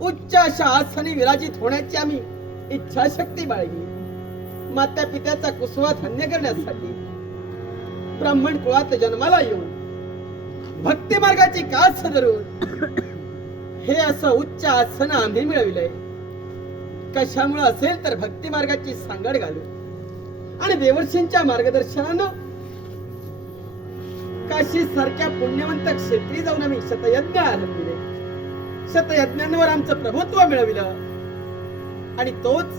उच्च अशा आसनी विराजित होण्याची आम्ही इच्छाशक्ती बाळगली. माता पित्याचा कुसवा धन्य करण्यासाठी ब्राह्मण कुळात जन्माला येऊन भक्ती मार्गाची कास धरून हे असं उच्च आसन आम्ही मिळविलंय. कशामुळे असेल तर भक्ती मार्गाची सांगड घालू आणि देवर्षींच्या मार्गदर्शनानं काशी सारख्या पुण्यवंत क्षेत्री जाऊन आम्ही शतयज्ञ आरंभिले. शतयज्ञांवर आमचं प्रभुत्व मिळविलं आणि तोच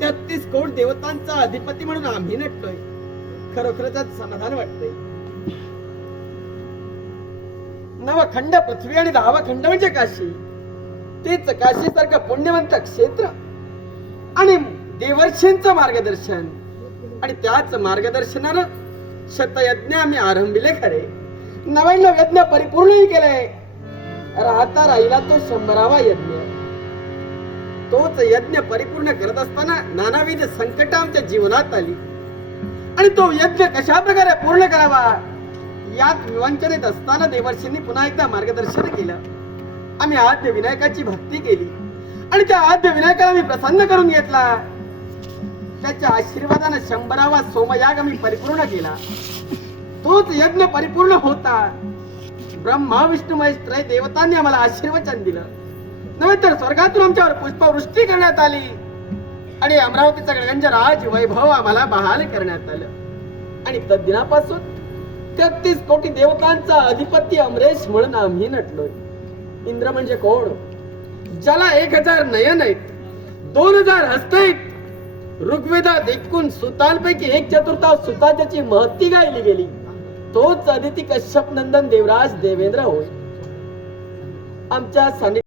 33 कोट देवतांचा अधिपती म्हणून आम्ही नटलोय. खरोखरच समाधान वाटतंय. नवखंड पृथ्वी आणि 10वा खंड म्हणजे काशी. तेच काशी सारखं पुण्यवंत क्षेत्र आणि देवर्षींचं मार्गदर्शन आणि त्याच मार्गदर्शनानं शतयज्ञ आम्ही आरंभिले खरे. 99 यज्ञ परिपूर्णही केलाय. राहता राहिला तो 100वा यज्ञ. तोच यज्ञ परिपूर्ण करत असताना नानाविध संकट आमच्या जीवनात आली आणि तो यज्ञ कशा प्रकारे पूर्ण करावा यात विवंचनेत असताना देवर्षींनी पुन्हा एकदा मार्गदर्शन केलं. आम्ही आद्य विनायकाची भक्ती केली आणि त्या आद्य विनायकाला मी प्रसन्न करून घेतला. त्याच्या आशीर्वादाने 100वा सोमयाग आम्ही परिपूर्ण केला. तोच यज्ञ परिपूर्ण होता. ब्रह्मा विष्णू महेश त्रय देवतांनी आम्हाला आशीर्वचन दिलं. नव्हे तर स्वर्गातून आमच्यावर पुष्पवृष्टी करण्यात आली आणि अमरावतीचा गडगंज राज वैभव आम्हाला बहाल करण्यात आलं. आणि तद्दिनापासून 33 कोटी देवतांचा अधिपती अमरेश म्हणून आम्ही नटलोय. इंद्र म्हणजे कोण? ज्याला 1000 नयन आहेत, 2000 हस्त आहेत. ऋग्वेदात एकूण सुतांपैकी 1/4 सुता ज्याची महती गायली गेली तोच अदिती कश्यप नंदन देवराज देवेंद्र होय. आमच्या